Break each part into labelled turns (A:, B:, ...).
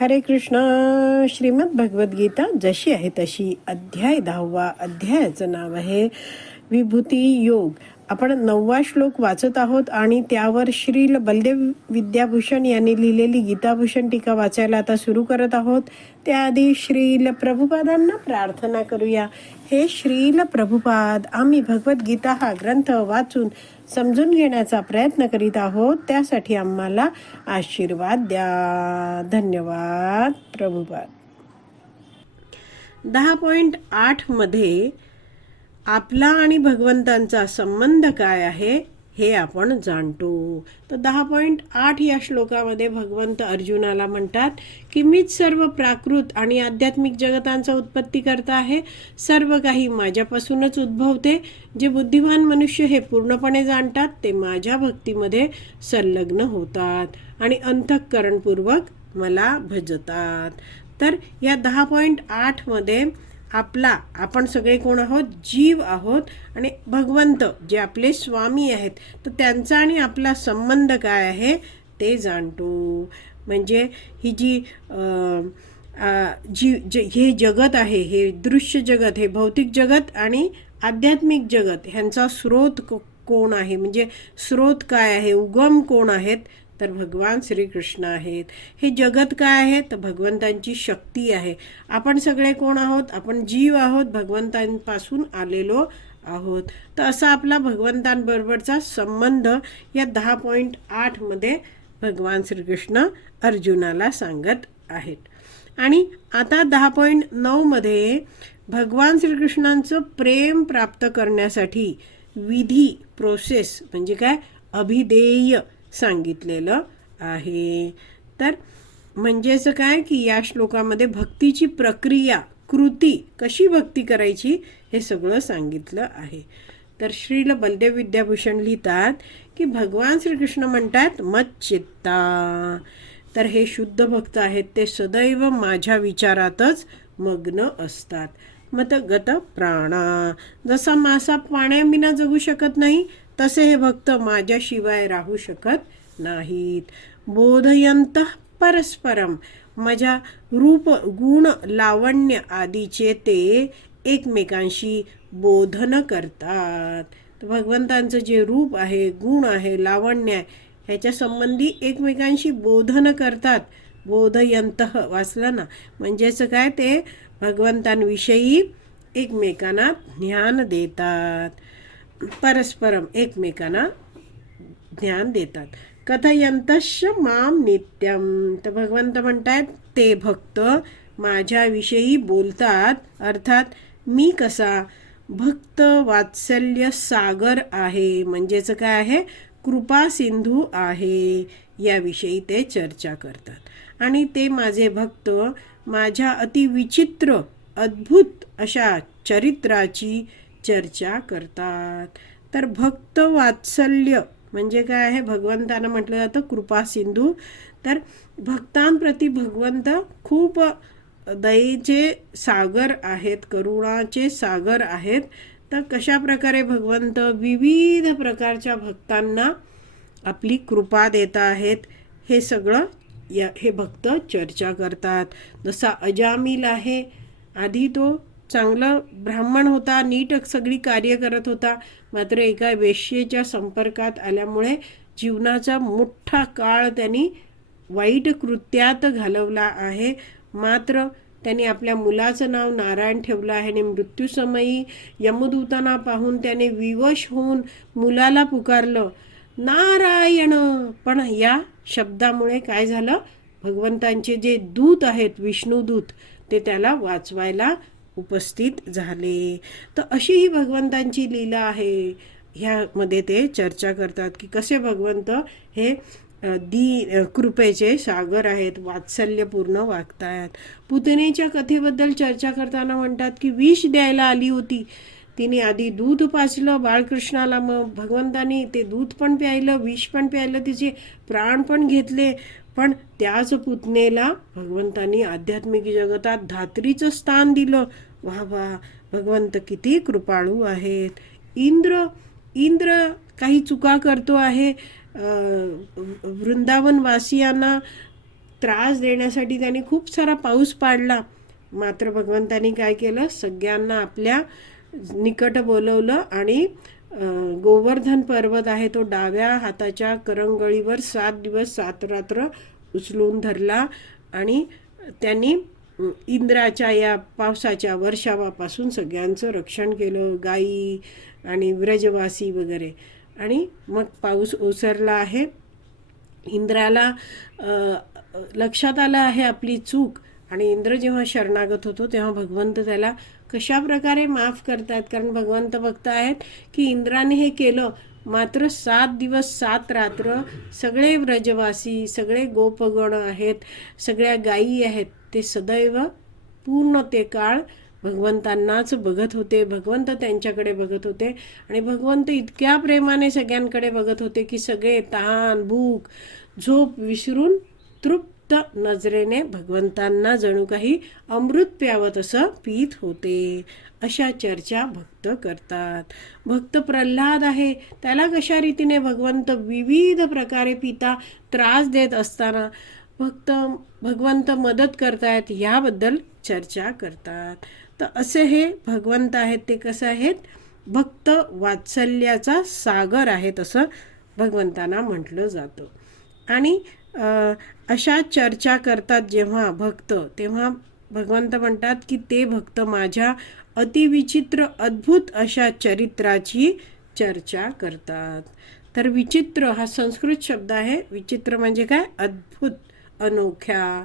A: हरे कृष्ण श्रीमद भगवद्गीता जशी आहे तशी अध्याय दहावा अध्यायाचं नाव आहे विभूती योग. आपण नववा श्लोक वाचत आहोत आणि त्यावर श्रील बलदेव विद्याभूषण यांनी लिहिलेली गीताभूषण टीका वाचायला आता सुरू करत आहोत. त्याआधी श्रील प्रभुपादांना प्रार्थना करूया. हे श्रील प्रभुपाद आम्ही भगवद्गीता हा ग्रंथ वाचून समजून घेण्याचा प्रयत्न करीत आहोत. त्यासाठी आम्हाला आशीर्वाद द्या. धन्यवाद प्रभुपाद. दहा पॉईंट आठमध्ये आपला आणि भगवंतांचा संबंध काय आहे? हे आपण जाणतो. तर दहा पॉईंट आठ या श्लोकामध्ये भगवंत अर्जुनाला म्हणतात की मीच सर्व प्राकृत आणि आध्यात्मिक जगतांचा उत्पत्ती करता आहे. सर्व काही माझ्यापासूनच उद्भवते. जे बुद्धिमान मनुष्य हे पूर्णपणे जाणतात ते माझ्या भक्तीमध्ये संलग्न होतात आणि अंतःकरणपूर्वक मला भजतात. तर या दहा पॉईंट आठमध्ये आपला आपण सगळे कोण आहोत? जीव आहोत. आणि भगवंत जे आपले स्वामी आहेत तर त्यांचा आणि आपला संबंध काय आहे? ते जाणतो. म्हणजे ही जी अं, आ, जी हे जगत आहे हे दृश्य जगत हे भौतिक जगत आणि आध्यात्मिक जगत ह्यांचा स्रोत कोण आहे? म्हणजे स्रोत काय आहे? उगम कोण आहेत? तर भगवान श्रीकृष्ण आहेत. हे जगत काय आहे? तर भगवंतांची शक्ती आहे. आपण सगळे कोण आहोत? आपण जीव आहोत. भगवंतांपासून आलेलो आहोत. तर असा आपला भगवंतांबरोबरचा संबंध या दहा पॉईंट आठमध्ये भगवान श्रीकृष्ण अर्जुनाला सांगत आहेत. आणि आता दहा पॉईंट नऊमध्ये भगवान श्रीकृष्णांचं प्रेम प्राप्त करण्यासाठी विधी प्रोसेस म्हणजे काय? अभिधेय सांगितलेलं आहे. तर म्हणजेच काय की या श्लोकामध्ये भक्तीची प्रक्रिया कृती कशी भक्ती करायची हे सगळं सांगितलं आहे. तर श्रील बलदेव विद्याभूषण लिहितात की भगवान श्रीकृष्ण म्हणतात मच्चित्ता तर हे शुद्ध भक्त आहेत ते सदैव माझ्या विचारातच मग्न असतात. मत गत प्राणा. जसा मासा पाण्याविना जगू शकत नाही तसे हे भक्त माझ्याशिवाय राहू शकत नाहीत. बोधयंत परस्परम माझ्या रूप गुण लावण्य आदीचे ते एकमेकांशी बोधन करतात. भगवंतांचं जे रूप आहे गुण आहे लावण्य आहे ह्याच्या संबंधी एकमेकांशी बोधन करतात. बोधयंत वाचलं ना? म्हणजेच काय? ते भगवंतांविषयी एकमेकांना ज्ञान देतात. परस्परम एकमेकांना ज्ञान देतात. कथयंतश माम नित्यम तर भगवंत म्हणतात ते भक्त माझ्याविषयी बोलतात. अर्थात मी कसा? भक्त वात्सल्य सागर आहे. म्हणजेच काय आहे? कृपा सिंधू आहे. याविषयी ते चर्चा करतात. आणि ते माझे भक्त माझ्या अतिविचित्र अद्भुत अशा चरित्राची चर्चा करतात. तर भक्त वात्सल्य म्हणजे काय आहे? भगवंतानं म्हटलं जातं कृपा सिंधू. तर भक्तांप्रती भगवंत खूप दयेचे सागर आहेत करुणाचे सागर आहेत. तर कशा प्रकारे भगवंत विविध प्रकारच्या भक्तांना आपली कृपा देत आहेत हे सगळं या हे भक्त चर्चा करतात. जसा अजामिल आहे आधी तो चांगलं ब्राह्मण होता नीट सगळी कार्य करत होता मात्र एका वेश्येच्या संपर्कात आल्यामुळे जीवनाचा मोठा काळ त्यांनी वाईट कृत्यात घालवला आहे. मात्र त्यांनी आपल्या मुलाचं नाव नारायण ठेवलं आहे आणि मृत्यूसमयी यमदूतांना पाहून त्याने विवश होऊन मुलाला पुकारलं. नारायण! पण या शब्दामुळे काय झालं? भगवंतांचे जे दूत आहेत विष्णूदूत ते त्याला वाचवायला उपस्थित झाले. तर अशी ही भगवंतांची लीला आहे. ह्यामध्ये ते चर्चा करतात की कसे भगवंत हे दी कृपेचे सागर आहेत वात्सल्यपूर्ण वागतायत. पुतनेच्या कथेबद्दल चर्चा करताना म्हणतात की विष द्यायला आली होती. तिने आधी दूध पाचलं बाळकृष्णाला मग भगवंतानी ते दूध पण प्यायलं विष पण प्यायलं तिचे प्राण पण घेतले. पण त्याच पुतनेला भगवंतानी आध्यात्मिक जगतात धात्रीचं स्थान दिलं. वा वा भगवंत किती कृपाळू आहेत. इंद्र इंद्र काही चुका करतो आहे. वृंदावनवासियांना त्रास देण्यासाठी त्यांनी खूप सारा पाऊस पाडला. मात्र भगवंतानी काय केलं? सगळ्यांना आपल्या निकट बोलवलं आणि गोवर्धन पर्वत आहे तो डाव्या हाताच्या करंगळीवर सात दिवस सात रात्र उचलून धरला आणि त्यांनी इंद्राच्या या पावसाच्या वर्षावापासून सगळ्यांचं रक्षण केलं गायी आणि व्रजवासी वगैरे. आणि मग पाऊस ओसरला आहे. इंद्राला लक्षात आलं आहे आपली चूक. आणि इंद्र जेव्हा शरणागत होतो तेव्हा भगवंत त्याला कशा प्रकारे माफ करतात? कारण भगवंत बघत आहेत की इंद्राने हे केलं. मात्र सात दिवस सात रात्र सगळे व्रजवासी सगळे गोपगण आहेत सगळ्या गायी आहेत. ते सदैव पूर्ण ते काळ भगवंतांनाच बघत होते. भगवंत त्यांच्याकडे बघत होते आणि भगवंत इतक्या प्रेमाने सगळ्यांकडे बघत होते की सगळे ताण भूक झोप विसरून तृप्त नजरेने भगवंतांना जणू काही अमृत प्यावत असं पीत होते अशा चर्चा भक्त करतात. भक्त प्रल्हाद आहे त्याला कशा रीतीने भगवंत विविध प्रकारे पिता त्रास देत असताना भक्त भगवंत मदत करतायत याबद्दल चर्चा करतात. तर असे हे भगवंत आहेत ते कसं आहेत? भक्त वात्सल्याचा सागर आहेत असं भगवंतांना म्हटलं जातं. आणि अशा चर्चा करतात जेव्हा भक्त तेव्हा भगवंत म्हणतात की ते भक्त माझ्या अतिविचित्र अद्भुत अशा चरित्राची चर्चा करतात. तर विचित्र हा संस्कृत शब्द आहे. विचित्र म्हणजे काय? अद्भुत अनोख्या.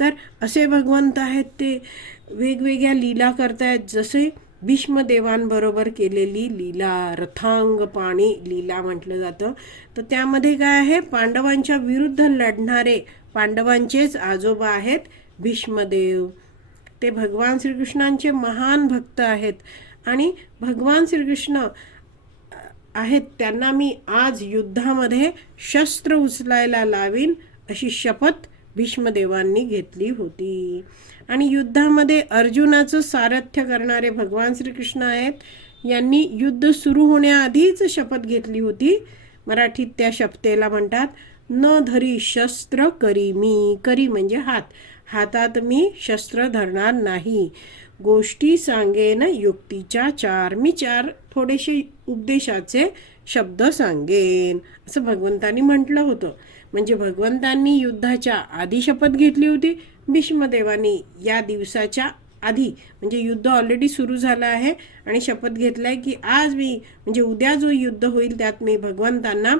A: तर असे भगवंत आहेत ते वेगवेगळ्या लीला करतायत. जसे भीष्मदेवांबरोबर केलेली लीला रथांग पाणी लीला म्हटलं जातं. तर त्यामध्ये काय आहे? पांडवांच्या विरुद्ध लढणारे पांडवांचेच आजोबा आहेत भीष्मदेव. ते भगवान श्रीकृष्णांचे महान भक्त आहेत. आणि भगवान श्रीकृष्ण आहेत त्यांना मी आज युद्धामध्ये शस्त्र उचलायला लावीन अशी शपथ भीष्मदेवांनी घेतली होती. आणि युद्धामध्ये अर्जुनाचं सारथ्य करणारे भगवान श्रीकृष्ण आहेत. यांनी युद्ध सुरू होण्याआधीच शपथ घेतली होती. मराठीत त्या शपथेला म्हणतात न धरी शस्त्र करी मी करी म्हणजे हात. हातात मी शस्त्र धरणार नाही. गोष्टी सांगेन युक्तीच्या चार. मी चार थोडेसे उपदेशाचे शब्द सांगेन असं भगवंतांनी म्हटलं होतं. म्हणजे भगवंतांनी युद्धाच्या आधी शपथ घेतली होती. भीष्मदेवानी या दिवसाच्या आधी म्हणजे युद्ध ऑलरेडी सुरू झालं आहे आणि शपथ घेतलाय की आज मी म्हणजे उद्या जो युद्ध होईल त्यात मी भगवंतांना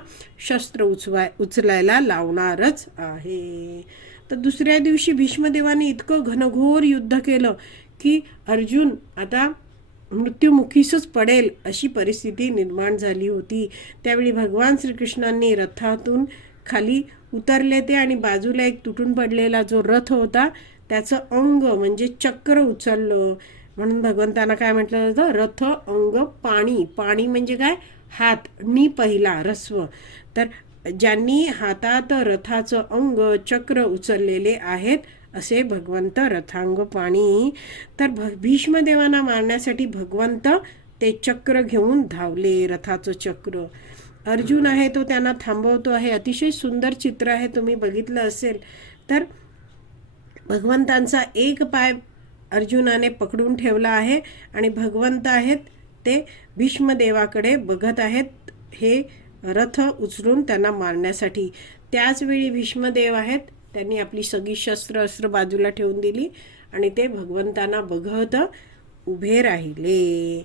A: शस्त्र उचवाय उचलायला लावणारच आहे. तर दुसऱ्या दिवशी भीष्मदेवाने इतकं घनघोर युद्ध केलं की अर्जुन आता मृत्युमुखीसच पडेल अशी परिस्थिती निर्माण झाली होती. त्यावेळी भगवान श्रीकृष्णांनी रथातून खाली उतरले ते आणि बाजूला एक तुटून पडलेला जो रथ होता त्याचं अंग म्हणजे चक्र उचललं. म्हणून भगवंतांना काय म्हटलं जातं? रथ अंग पाणी. पाणी म्हणजे काय? हात. नी पहिला रस्व तर ज्यांनी हातात रथाचं अंग चक्र उचललेले आहेत असे भगवंत रथांग पाणी तर भ भीष्मदेवांना मारण्यासाठी भगवंत ते चक्र घेऊन धावले रथाचं चक्र. अर्जुन आहे तो त्यांना थांबवतो आहे. अतिशय सुंदर चित्र आहे तुम्ही बघितलं असेल. तर भगवंतांचा एक पाय अर्जुनाने पकडून ठेवला आहे आणि भगवंत आहेत ते भीष्मदेवाकडे बघत आहेत हे रथ उचलून त्यांना मारण्यासाठी. त्याचवेळी भीष्मदेव आहेत त्यांनी आपली सगळी शस्त्र अस्त्र बाजूला ठेवून दिली आणि ते भगवंतांना बघत उभे राहिले.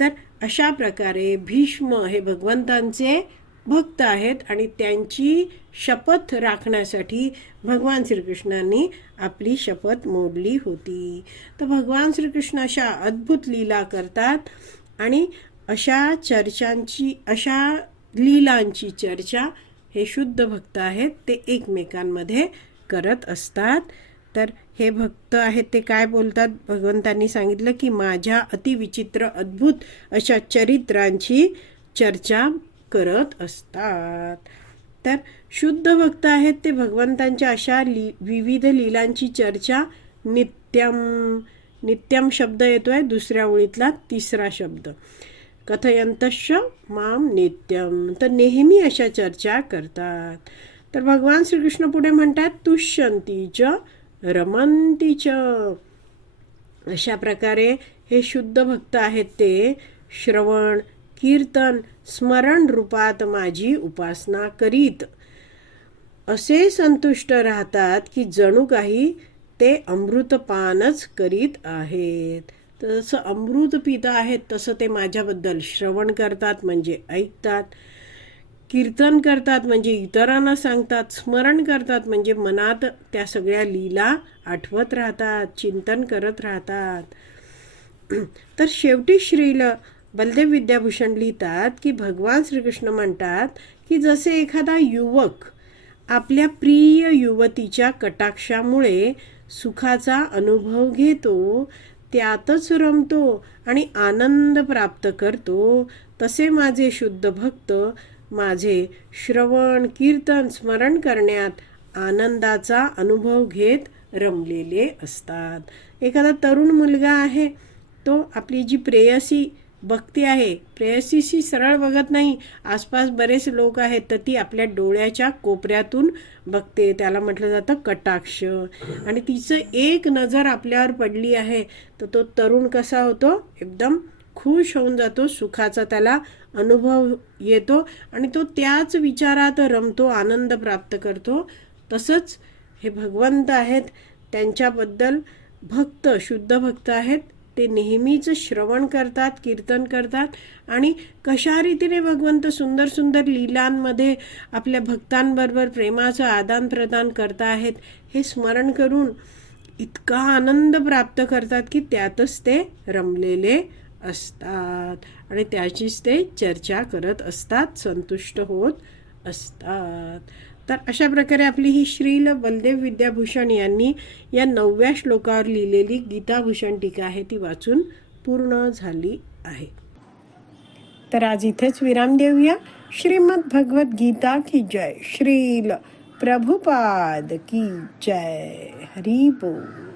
A: तर अशा प्रकारे भीष्म हे भगवंतांचे भक्त आहेत आणि त्यांची शपथ राखण्यासाठी भगवान श्रीकृष्णांनी आपली शपथ मोडली होती. तर भगवान श्रीकृष्ण अशा अद्भुत लीला करतात आणि अशा चर्चांची अशा लीलांची चर्चा हे शुद्ध भक्त आहेत ते एकमेकांमध्ये करत असतात. तर हे भक्त आहेत ते काय बोलतात? भगवंतांनी सांगितलं की माझ्या अतिविचित्र अद्भुत अशा चरित्रांची चर्चा करत असतात. तर शुद्ध भक्त आहेत ते भगवंतांच्या अशा ली विविध लीलांची चर्चा नित्यम नित्यम शब्द येतो आहे दुसऱ्या ओळीतला तिसरा शब्द. कथयंतश्च माम नित्यम तर नेहमी अशा चर्चा करतात। तर भगवान श्रीकृष्ण पुढे म्हणतात तुष्यंतीच रमंतीच अशा प्रकारे हे शुद्ध भक्त आहेत ते श्रवण कीर्तन स्मरण रूपात माझी उपासना करीत। असे संतुष्ट राहतात की जणू काही ते अमृतपानच करीत आहेत। जसं अमृत पिता आहेत तसं ते माझ्याबद्दल श्रवण करतात म्हणजे ऐकतात कीर्तन करतात म्हणजे इतरांना सांगतात स्मरण करतात म्हणजे मनात त्या सगळ्या लीला आठवत राहतात चिंतन करत राहतात. तर शेवटी श्रील बलदेव विद्याभूषण लिहितात की भगवान श्रीकृष्ण म्हणतात की जसे एखादा युवक आपल्या प्रिय युवतीच्या कटाक्षामुळे सुखाचा अनुभव घेतो त्यातच रमतो आणि आनंद प्राप्त करतो. तसे माझे शुद्ध भक्त माझे श्रवण कीर्तन स्मरण करण्यात आनंदाचा अनुभव घेत रमलेले असतात. एखादा तरुण मुलगा आहे तो आपली जी प्रेयसी भक्ती आहे. प्रेयसीशी सरळ बघत नाही. आसपास बरेच लोक आहेत तर ती आपल्या डोळ्याच्या कोपऱ्यातून बघते. त्याला म्हटलं जातं कटाक्ष. आणि तिचं एक नजर आपल्यावर पडली आहे तर तो तरुण कसा होतो? एकदम खुश होऊन जातो. सुखाचा त्याला अनुभव येतो आणि तो त्याच विचारात रमतो आनंद प्राप्त करतो. तसंच हे भगवंत आहेत त्यांच्याबद्दल भक्त शुद्ध भक्त आहेत. ते नेहमीच श्रवण करतात कीर्तन करतात आणि कशा रीतीने भगवंत सुंदर सुंदर लीलांमध्ये आपल्या भक्तांबरोबर प्रेमाचं आदानप्रदान करत आहेत हे स्मरण करून इतका आनंद प्राप्त करतात की त्यातच ते रमलेले असतात आणि त्याचीच ते चर्चा करत असतात संतुष्ट होत असतात. तर अशा प्रकारे आपली ही श्रील बलदेव विद्याभूषण यांनी या नवव्या श्लोकावर लिहिलेली गीताभूषण टीका आहे ती वाचून पूर्ण झाली आहे. तर आज इथेच विराम देऊया. श्रीमद भगवत गीता की जय. श्रील प्रभुपाद की जय. हरी बोल.